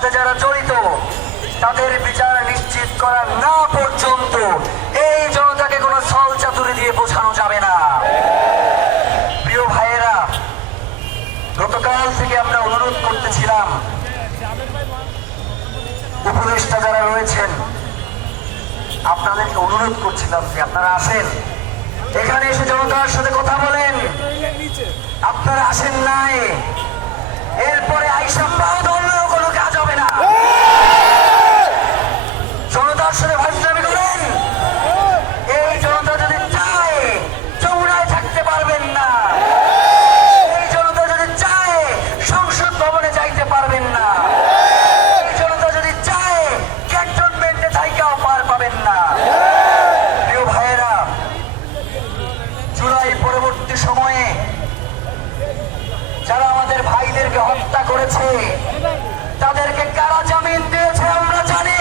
সাথে যারা জড়িত তাদের বিচার নিশ্চিত করা না পর্যন্ত এই জনতাকে কোনো ছল চাতুরি দিয়ে বোঝানো যাবে না। প্রিয় ভাইয়েরা, গতকাল থেকে আমরা অনুরোধ করতেছিলাম উপদেষ্টা যারা রয়েছেন আপনাদেরকে অনুরোধ করছিলাম যে আপনারা আসেন, এখানে এসে জনতার সাথে কথা বলেন। আপনারা আসেন নাই, এরপরে আইসা পাও ধরলেও কোনো কাজ হবে না। জনতার সাথে ভাষণামি করেন। এই জনতা যদি চায় চৌড়ায় থাকতে পারবেন না, এই জনতা যদি চায় সংসদ ভবনে যাইতে পারবেন না, এই জনতা যদি চায় ক্যান্টনমেন্টে থাইকাও পার পাবেন না। প্রিয় ভাইয়েরা, জুলাই পরবর্তী সময়ে যারা আমাদের ভাইদেরকে হত্যা করেছে তাদেরকে কারা জামিন দিয়েছে আমরা জানি।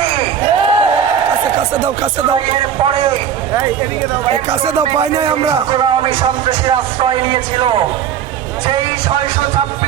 এরপরে পাই নাই আমরা আওয়ামী সন্ত্রাসীর আশ্রয় নিয়েছিল, যেই 626